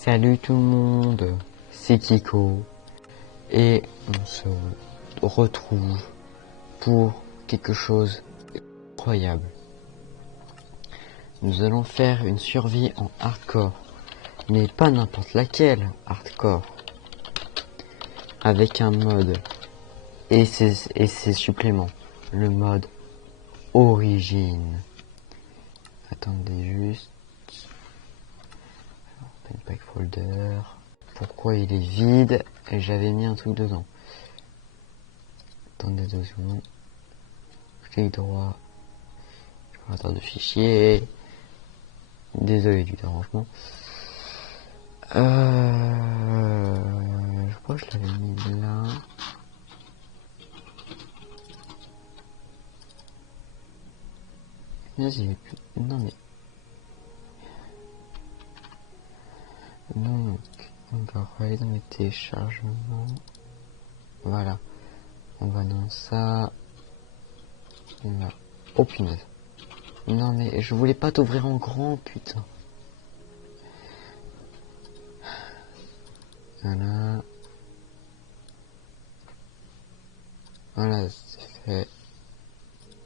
Salut tout le monde, c'est Kiko et on se retrouve pour quelque chose d'incroyable. Nous allons faire une survie en hardcore, mais pas n'importe laquelle hardcore, avec un mode et ses suppléments, le mode origine. Attendez juste. Open pack folder. Pourquoi il est vide et j'avais mis un truc dedans. Attendez 2 secondes. Clic droit. Explorateur de fichiers. Désolé du dérangement. Je crois que je l'avais mis là. Vas-y, non mais. Donc, on va aller dans les téléchargements. Voilà. On va dans ça. On va. Oh punaise. Non mais je voulais pas t'ouvrir en grand, putain. Voilà. Voilà, c'est fait.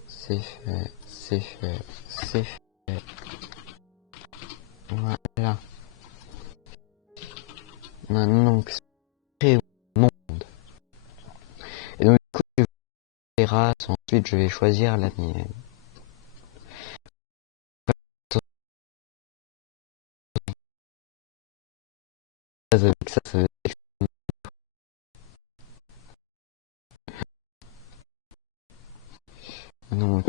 C'est fait. C'est fait. C'est fait. Voilà. Maintenant, donc, c'est mon monde. Et donc, du coup, je vais les races. Ensuite, je vais choisir la mienne. Avec ça, ça va être donc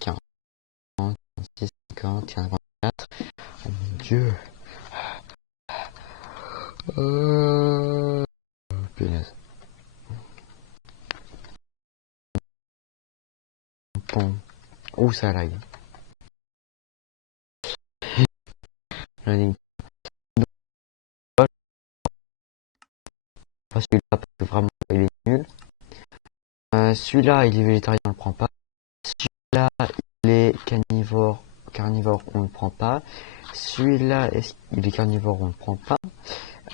40, 46, 50, 54. Oh mon dieu. Punaise. Bon. Où ça lag. Pas celui-là parce que vraiment il est nul. Celui-là il est végétarien, on le prend pas. Celui-là il est carnivore, on le prend pas. Celui-là il est carnivore, on le prend pas.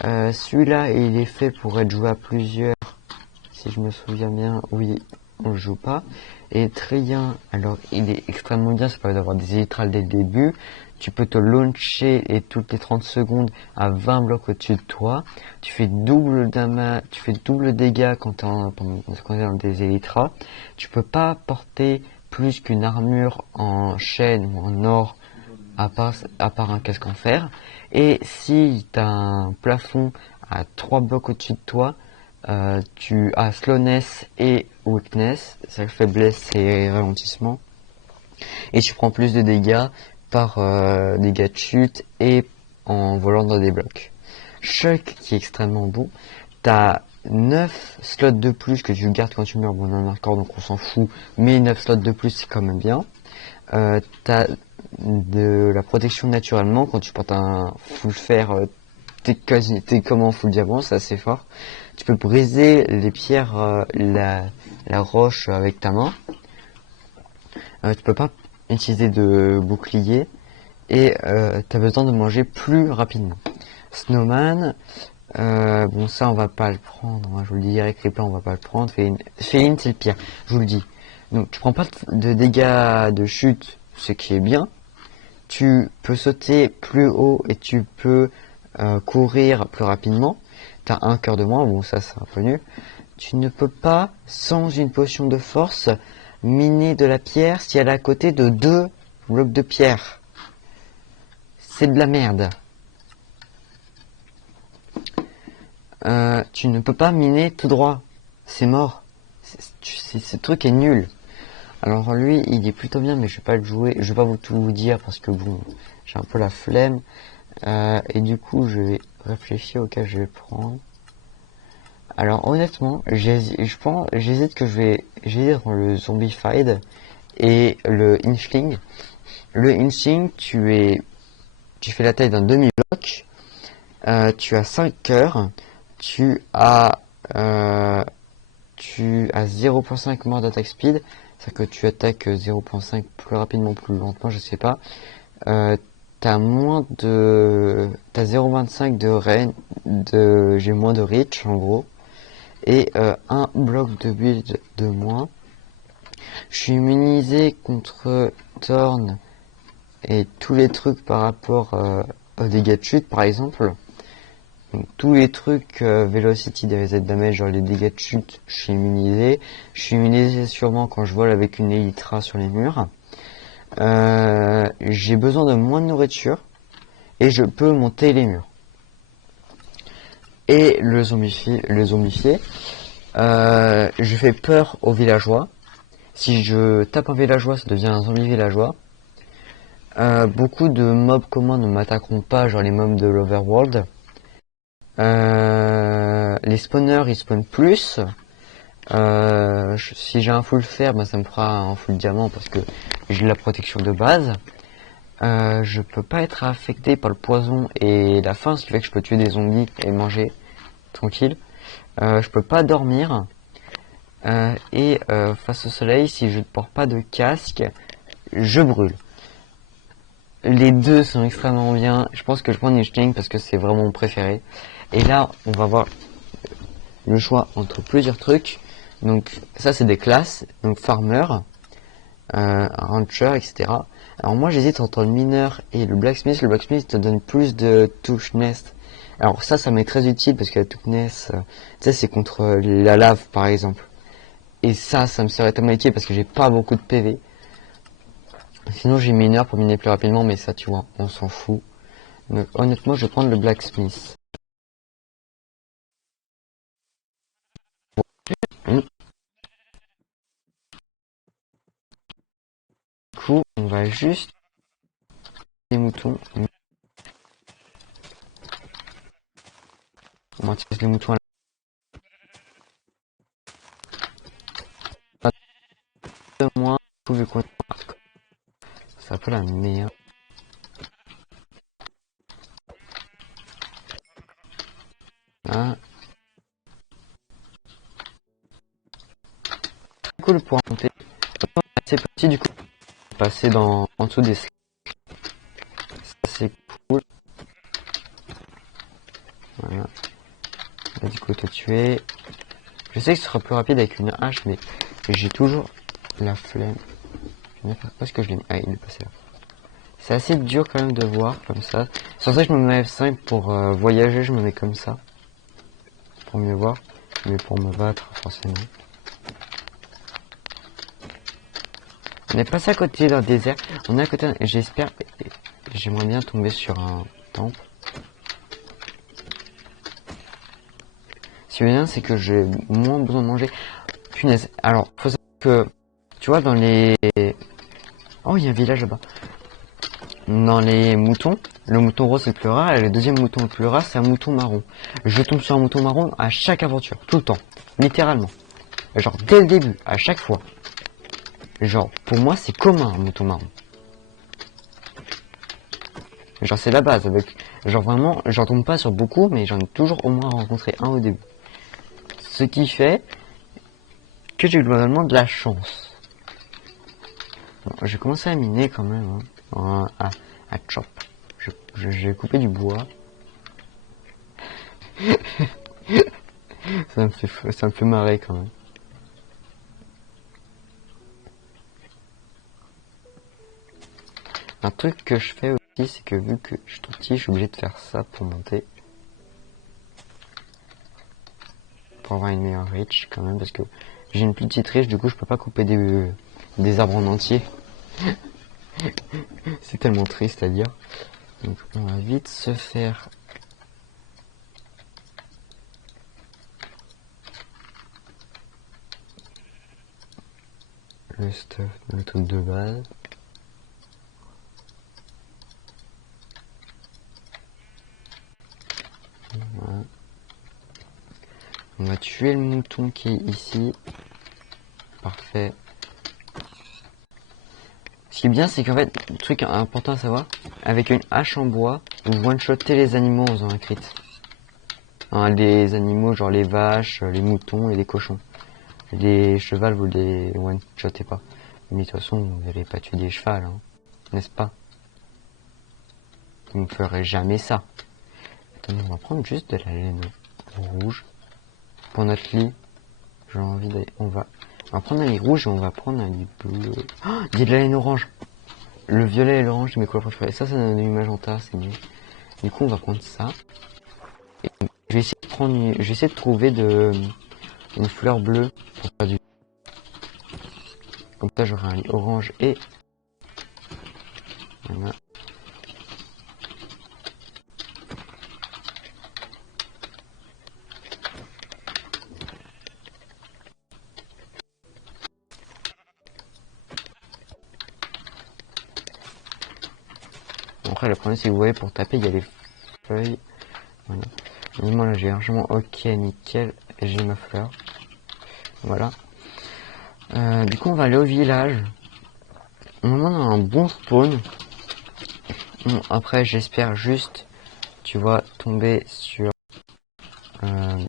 Celui-là il est fait pour être joué à plusieurs. Si je me souviens bien, oui, on le joue pas. Et Trien, alors il est extrêmement bien, ça permet d'avoir des électrales dès le début. Tu peux te launcher et toutes les 30 secondes à 20 blocs au-dessus de toi. Tu fais double dégâts quand t'es dans des élytras. Tu peux pas porter plus qu'une armure en chêne ou en or à part un casque en fer. Et si tu as un plafond à 3 blocs au-dessus de toi, tu as slowness et weakness, c'est faiblesse et ralentissement. Et tu prends plus de dégâts par dégâts de chute et en volant dans des blocs. Chuck qui est extrêmement bon, t'as 9 slots de plus que tu gardes quand tu meurs, bon on en a encore donc on s'en fout, mais 9 slots de plus c'est quand même bien. T'as de la protection naturellement quand tu portes un full fer, t'es comme en full diamant, c'est assez fort. Tu peux briser les pierres, la roche avec ta main. Tu peux pas utiliser de bouclier et tu as besoin de manger plus rapidement. Snowman, bon ça on va pas le prendre, hein, je vous le dis direct, les plans on va pas le prendre. Féline c'est le pire, je vous le dis. Donc tu prends pas de dégâts de chute, ce qui est bien. Tu peux sauter plus haut et tu peux courir plus rapidement. T'as un cœur de moins, bon ça c'est un peu nul. Tu ne peux pas, sans une potion de force, miner de la pierre si elle est à côté de 2 blocs de pierre. C'est de la merde. Tu ne peux pas miner tout droit. C'est mort. Ce truc est nul. Alors lui, il est plutôt bien, mais je vais pas le jouer. Je vais pas tout vous dire parce que bon, j'ai un peu la flemme. Et du coup, je vais réfléchir auquel je vais prendre. Alors honnêtement, j'hésite entre le Zombified et le Inchling. Le Inchling, tu fais la taille d'un demi-bloc, tu as 5 cœurs, tu as 0.5 mort d'attaque speed, c'est-à-dire que tu attaques 0.5 plus rapidement, plus lentement, je sais pas. t'as moins de... T'as 0,25 de rain, j'ai moins de reach en gros. Et un bloc de build de moins. Je suis immunisé contre Thorn et tous les trucs par rapport aux dégâts de chute par exemple. Donc, tous les trucs Velocity des reset damage, genre les dégâts de chute, je suis immunisé. Je suis immunisé sûrement quand je vole avec une Elytra sur les murs. J'ai besoin de moins de nourriture et je peux monter les murs. Et le zombifié, je fais peur aux villageois. Si je tape un villageois, ça devient un zombie villageois. Beaucoup de mobs communs ne m'attaqueront pas, genre les mobs de l'Overworld. Les spawners, ils spawnent plus. Si j'ai un full fer, bah, ça me fera un full diamant parce que j'ai la protection de base. Je peux pas être affecté par le poison et la faim, ce qui fait que je peux tuer des zombies et manger tranquille. Je peux pas dormir. Face au soleil, si je ne porte pas de casque, je brûle. Les deux sont extrêmement bien. Je pense que je prends Nightwing parce que c'est vraiment mon préféré. Et là, on va voir le choix entre plusieurs trucs. Donc ça, c'est des classes. Donc farmer, rancher, etc. Alors moi, j'hésite entre le mineur et le blacksmith. Le blacksmith te donne plus de toughness. Alors ça m'est très utile parce que la toughness, tu sais, c'est contre la lave, par exemple. Et ça me serait tellement utile parce que j'ai pas beaucoup de PV. Sinon j'ai mineur pour miner plus rapidement, mais ça tu vois, on s'en fout. Donc honnêtement je vais prendre le blacksmith. Du coup on va juste les moutons. On va tirer les moutons à la moins. Vu qu'on c'est un peu la merde. Là. Cool pour monter. C'est petit du coup. Passer en dessous des. C'est cool. Voilà. Là, du coup te tuer. Je sais que ce sera plus rapide avec une hache, mais j'ai toujours la flemme. Où est-ce que je l'ai mis? Ah, il est passé là. C'est assez dur quand même de voir comme ça. C'est pour ça que je me mets F5 pour voyager, je me mets comme ça. Pour mieux voir. Mais pour me battre, forcément. On est passé à côté d'un désert. On est à côté d'un... J'espère... J'aimerais bien tomber sur un temple. Ce qui est bien, c'est que j'ai moins besoin de manger. Punaise. Alors, faut savoir que... Tu vois, dans les... Oh, il y a un village là-bas. Dans les moutons, le mouton rose c'est le plus rare et le deuxième mouton le plus rare c'est un mouton marron. Je tombe sur un mouton marron à chaque aventure, tout le temps, littéralement. Genre dès le début, à chaque fois. Genre pour moi c'est commun un mouton marron. Genre c'est la base avec... Genre vraiment, j'en tombe pas sur beaucoup mais j'en ai toujours au moins rencontré un au début. Ce qui fait que j'ai globalement de la chance. Bon, j'ai commencé à miner quand même, hein. À chop. J'ai coupé du bois. ça me fait marrer quand même. Un truc que je fais aussi, c'est que vu que je suis tout petit, je suis obligé de faire ça pour monter. Pour avoir une meilleure reach quand même, parce que j'ai une petite reach, du coup je peux pas couper des arbres en entier. C'est tellement triste à dire. Donc on va vite se faire... le stuff, le truc de base. Voilà. On va tuer le mouton qui est ici. Parfait. Ce qui est bien, c'est qu'en fait, le truc important à savoir, avec une hache en bois, vous one-shotez les animaux en faisant un crit. Hein, les animaux, genre les vaches, les moutons et les cochons. Les chevals, vous les one-shotez pas. Mais de toute façon, vous n'allez pas tuer des chevals, hein, n'est-ce pas? Vous ne ferez jamais ça. Attendez, on va prendre juste de la laine rouge pour notre lit. J'ai envie d'aller. On va prendre un lit rouge et on va prendre un lit bleu. Oh, il y a de la laine orange. Le violet et l'orange, c'est mes couleurs préférées. Ça donne du magenta, c'est mieux. Du coup, on va prendre ça. Et je vais essayer de prendre, je vais essayer de trouver une fleur bleue pour faire du. Comme ça, j'aurai un lit orange et. Voilà. Après, le problème, c'est que vous voyez, pour taper, il y a les feuilles. Voilà. Et moi, là, j'ai largement ok, nickel. Et j'ai ma fleur. Voilà. Du coup, on va aller au village. On demande un bon spawn. Bon, après, j'espère juste, tu vois, tomber sur... ce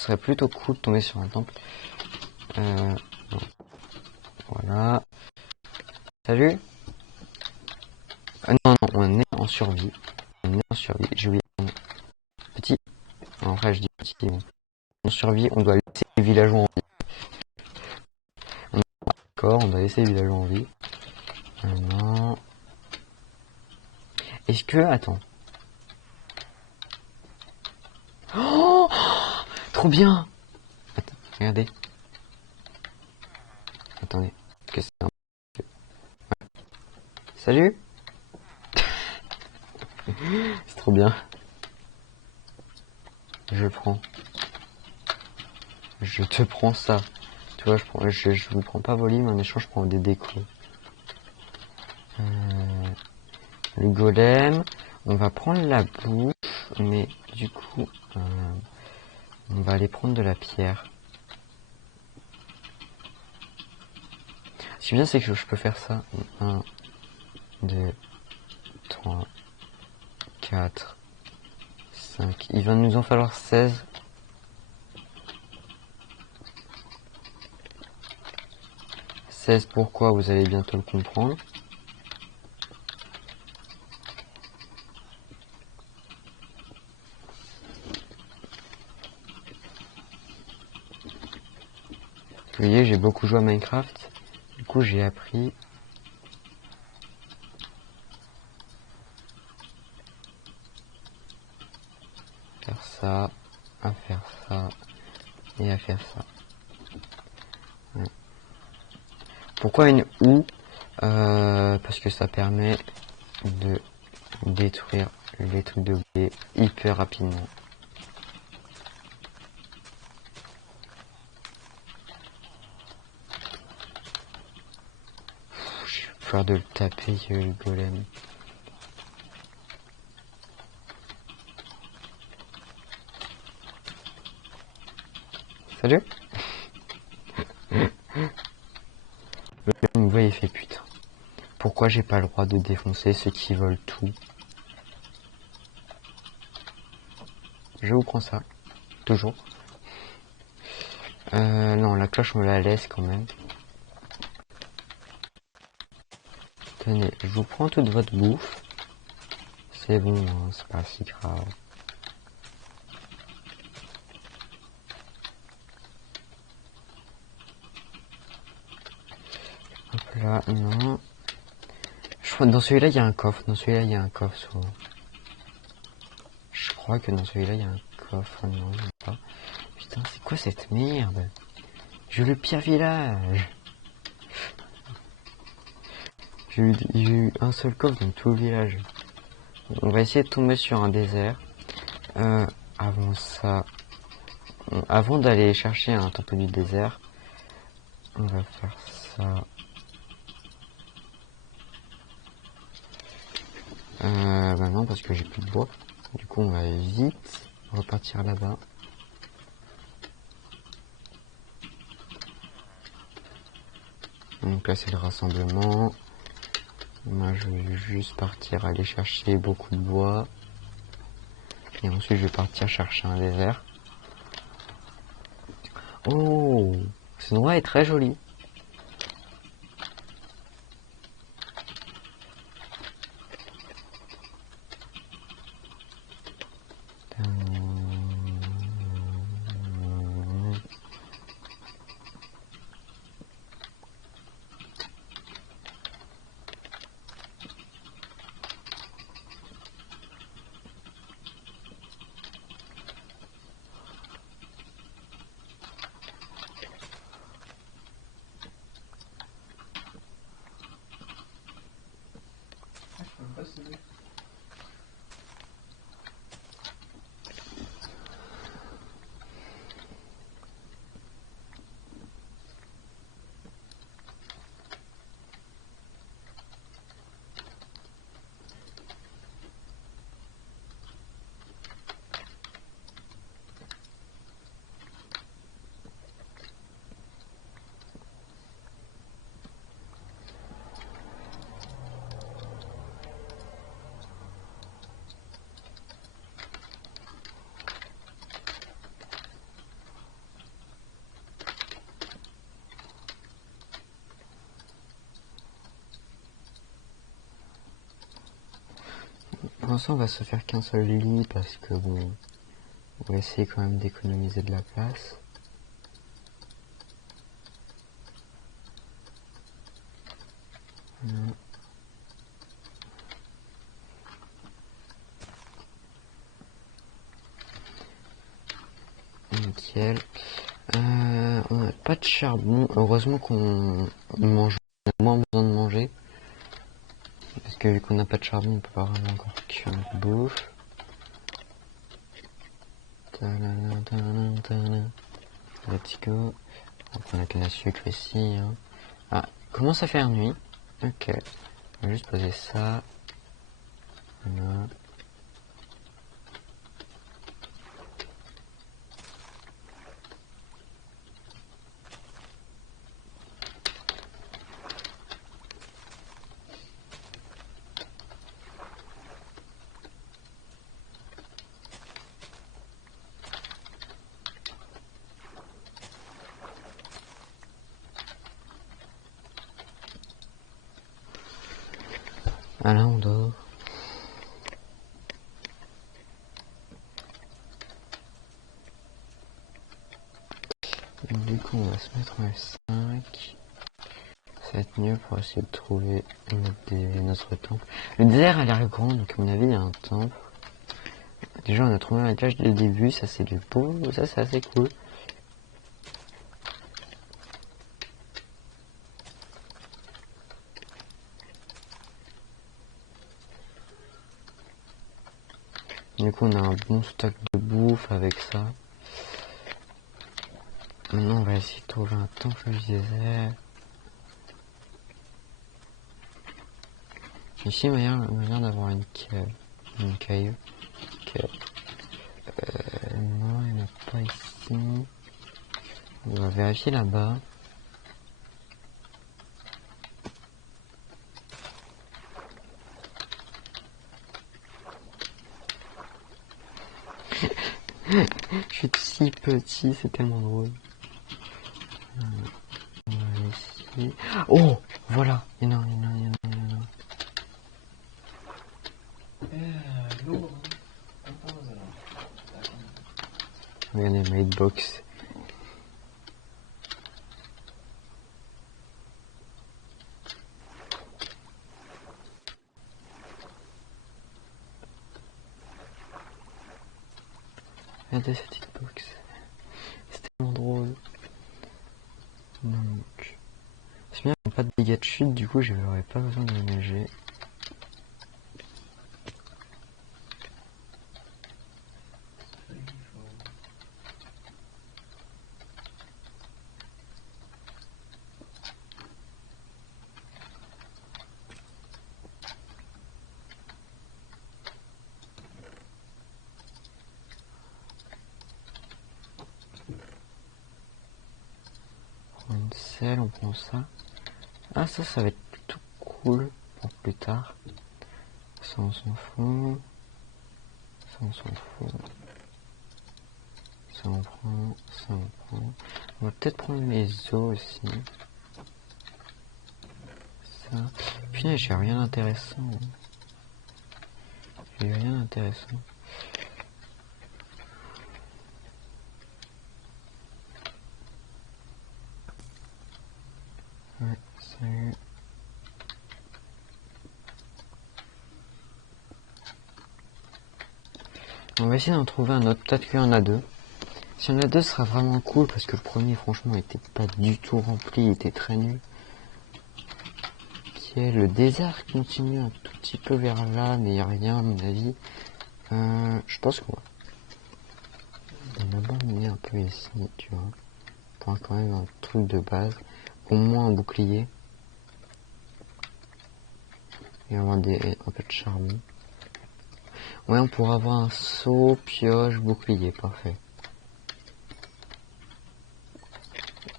serait plutôt cool de tomber sur un temple. Bon. Voilà. Salut. Non, non, on est en survie. On est en survie. J'ai oublié. Petit. Non, après, je dis petit. Bon. En survie, on doit laisser les villageois en vie. D'accord, on doit laisser les villageois en vie. Non. Est-ce que... Attends. Oh, trop bien. Attends, regardez. Attendez. Que c'est un... Salut. C'est trop bien. Je prends. Je te prends ça. Tu vois, je vous prends pas volume, en échange, je prends des décos. Le golem. On va prendre la bouffe, mais du coup, on va aller prendre de la pierre. Ce qui est bien, c'est que je peux faire ça. 1, 2, 3, 4, 5. Il va nous en falloir 16. Pourquoi, vous allez bientôt le comprendre. Vous voyez, j'ai beaucoup joué à Minecraft. Du coup, j'ai appris à faire ça, à faire ça et à faire ça. Ouais. Pourquoi une houe? Parce que ça permet de détruire les trucs de blé hyper rapidement. J'ai peur de le taper, le golem. Salut. Le golem me voit, il fait putain. Pourquoi j'ai pas le droit de défoncer ceux qui volent tout? Je vous prends ça. Toujours. Non, la cloche, on la laisse quand même. Tenez, je vous prends toute votre bouffe. C'est bon, hein, c'est pas si grave. Hop là, non. Je crois que dans celui-là, il y a un coffre. Dans celui-là, il y a un coffre souvent. Je crois que dans celui-là, il y a un coffre. Non, il n'y a pas. Putain, c'est quoi cette merde? J'ai le pire village. J'ai eu un seul coffre dans tout le village. On va essayer de tomber sur un désert. Avant ça, avant d'aller chercher un temple du désert, on va faire ça. Bah non, parce que j'ai plus de bois. Du coup, on va vite repartir là-bas. Donc là, c'est le rassemblement. Moi, je vais juste partir aller chercher beaucoup de bois. Et ensuite, je vais partir chercher un désert. Oh, cet endroit est très joli. Pour l'instant, on va se faire qu'un seul lit parce que bon, on va essayer quand même d'économiser de la place. Voilà. Nickel. On n'a pas de charbon. Heureusement qu'on mange, on a moins besoin de manger. Parce que vu qu'on n'a pas de charbon, on peut pas vraiment encore cuire notre bouffe. Let's go. On prend la canne à sucre ici. Hein. Ah, commence à faire nuit. Ok. On va juste poser ça. Voilà. Ah là, on dort. Du coup, on va se mettre en F5. Ça va être mieux pour essayer de trouver notre temple. Le désert a l'air grand, donc à mon avis, il y a un temple. Déjà, on a trouvé un étage dès le début, ça c'est du beau, ça c'est assez cool. Du coup, on a un bon stock de bouffe avec ça. Maintenant, on va essayer de trouver un temple du désert. Ici, il m'a l'air d'avoir une cave. Okay. Non, il n'y en a pas ici. On va vérifier là-bas. Je suis si petit, c'est tellement drôle. On va ici. Oh, voilà, il y en a, il y en a, il y en a, il y en a. Regardez, made box. Regardez cette petite box. C'est tellement drôle. Donc, c'est bien qu'on n'a pas de dégâts de chute, du coup, je n'aurais pas besoin de ménager. Une selle, on prend ça. Ah, ça va être plutôt cool pour plus tard. Ça, on s'en fout. Ça, on s'en fout. Ça, on prend. Ça, on prend. On va peut-être prendre les os aussi. Ça. Puis j'ai rien d'intéressant. J'ai rien d'intéressant. Ouais, salut. On va essayer d'en trouver un autre. Peut-être qu'il y en a deux. Si y en a deux, ce sera vraiment cool parce que le premier, franchement, était pas du tout rempli. Il était très nul. le désert continue un tout petit peu vers là, mais il n'y a rien à mon avis. Je pense qu'on va abandonner un peu ici, tu vois. Pour quand même un truc de base. Au moins un bouclier. Et avoir un peu de charbon. Ouais, on pourra avoir un seau, pioche, bouclier, parfait.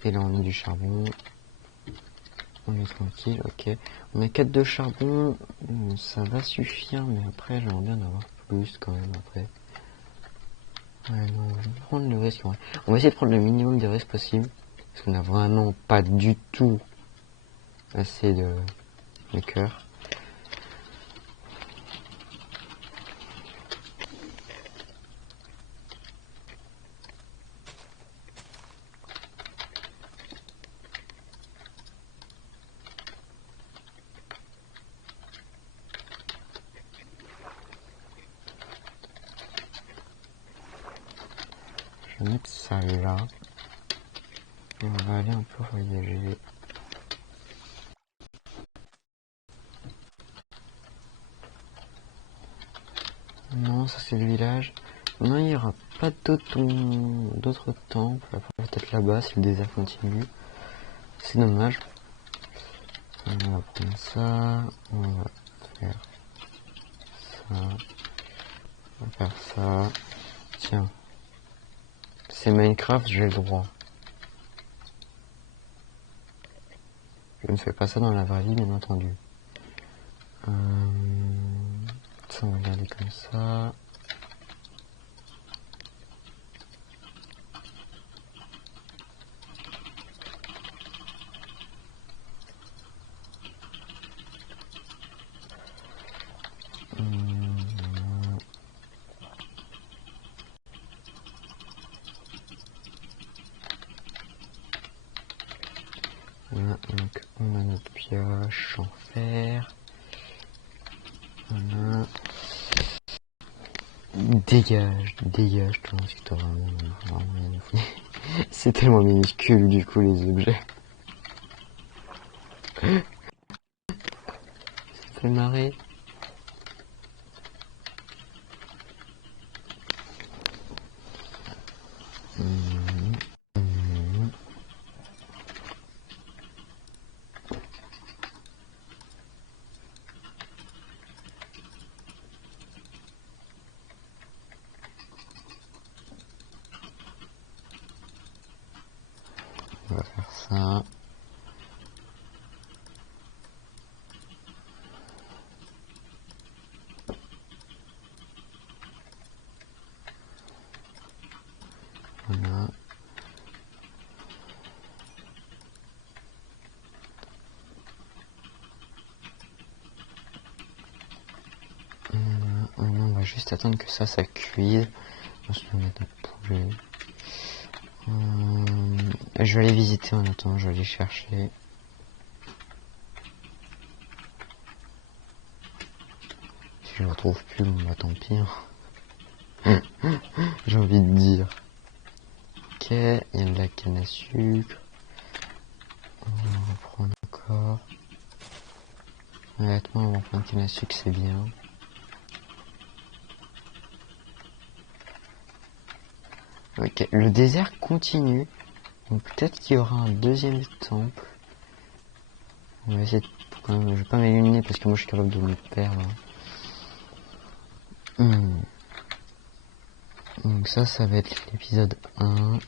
Et là on met du charbon. On est tranquille, ok. On a 4 de charbon, ça va suffire, mais après j'aimerais bien en avoir plus quand même après. Ouais, non, on va prendre le risque. Ouais. On va essayer de prendre le minimum de risques possible. Parce qu'on a vraiment pas du tout assez de cœur. Je vais mettre ça là. Et on va aller un peu voyager. Non, ça c'est le village. Non, il n'y aura pas d'autres temples. Après, peut-être là-bas si le désert continue. C'est dommage. On va prendre ça. On va faire ça. On va faire ça. Tiens. C'est Minecraft, j'ai le droit. Je ne fais pas ça dans la vraie vie, bien entendu. Ça, on va garder comme ça. Voilà, donc on a notre pioche en fer. Voilà. Dégage, toi, parce que t'as vraiment rien à foutre. C'est tellement minuscule du coup les objets. Ça me fait marrer. On va faire ça. Voilà. On va juste attendre que ça cuise. On se mettre notre poulet. Je vais aller visiter en attendant, je vais aller chercher. Si je ne retrouve plus, bon bah tant pis. J'ai envie de dire. Ok, il y a de la canne à sucre. On va reprendre encore. Honnêtement, on va prendre canne à sucre, c'est bien. Ok, le désert continue. Donc peut-être qu'il y aura un deuxième temple. On va essayer de... Quand même, je vais pas m'éliminer parce que moi je suis capable de me perdre. Donc ça va être l'épisode 1.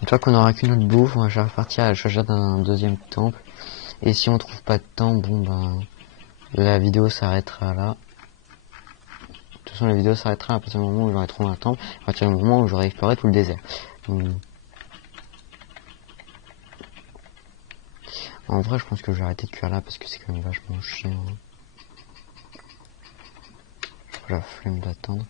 Une fois qu'on aura qu'une autre bouffe, on va repartir à la recherche d'un deuxième temple. Et si on trouve pas de temps, bon ben... La vidéo s'arrêtera là. De toute façon la vidéo s'arrêtera à partir du moment où j'aurai trouvé un temple. À partir du moment où j'aurai exploré tout le désert. En vrai je pense que je vais arrêter de cuire là parce que c'est quand même vachement chiant. J'ai la flemme d'attendre.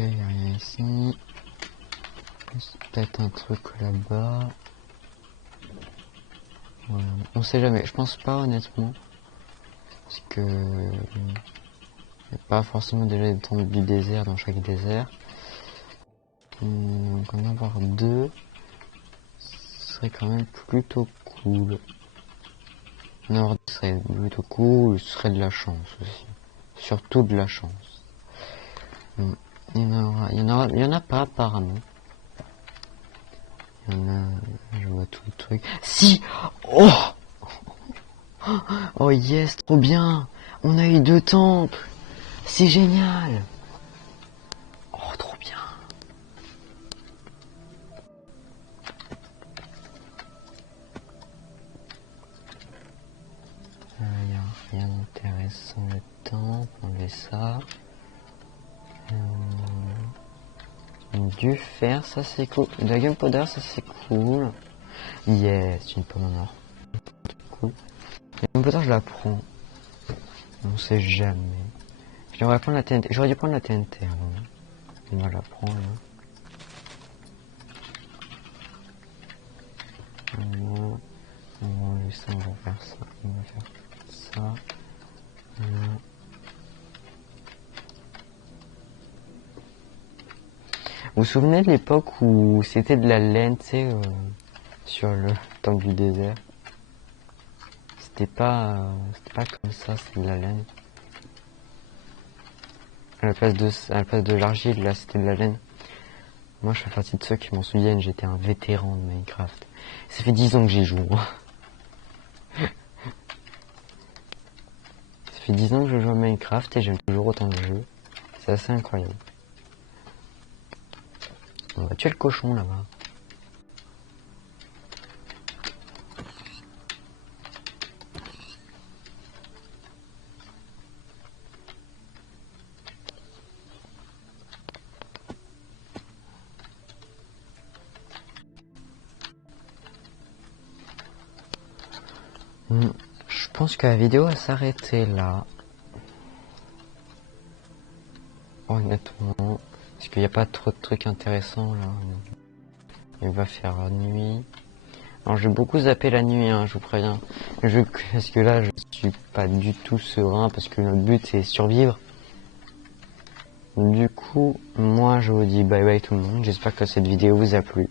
y a rien ici. Peut-être un truc là-bas. Voilà. On sait jamais. Je pense pas honnêtement. Parce que... il n'y a pas forcément déjà des tombes du désert dans chaque désert. Donc en avoir deux, ce serait quand même plutôt cool. En avoir deux serait plutôt cool, ce serait de la chance aussi. Surtout de la chance. Il y en a pas apparemment. Il y en a, je vois tout le truc. Si! Oh! Oh yes, trop bien! On a eu deux temples! C'est génial! Oh, trop bien! Il n'y a rien d'intéressant là-dedans. Enlever ça. Du fer, ça c'est cool. De la gunpowder, ça c'est cool. Yes, une pomme en or. Cool. La gunpowder, je la prends. On sait jamais. J'aurais prendre la TNT. J'aurais dû prendre la TNT avant. On va la prendre là. On va enlever ça, on va faire ça. On va faire ça. Voilà. Vous vous souvenez de l'époque où c'était de la laine, tu sais, sur le temple du désert? C'était pas comme ça, c'est de la laine. À la place de l'argile, là, c'était de la laine. Moi, je fais partie de ceux qui m'en souviennent, j'étais un vétéran de Minecraft. Ça fait 10 ans que j'y joue. Ça fait 10 ans que je joue à Minecraft et j'aime toujours autant le jeu. C'est assez incroyable. On va tuer le cochon là-bas. Je pense que la vidéo va s'arrêter là. Honnêtement. Parce qu'il n'y a pas trop de trucs intéressants là. Il va faire nuit. Alors je vais beaucoup zapper la nuit, hein, je vous préviens. Parce que là je suis pas du tout serein parce que notre but c'est survivre. Du coup, moi je vous dis bye bye tout le monde. J'espère que cette vidéo vous a plu.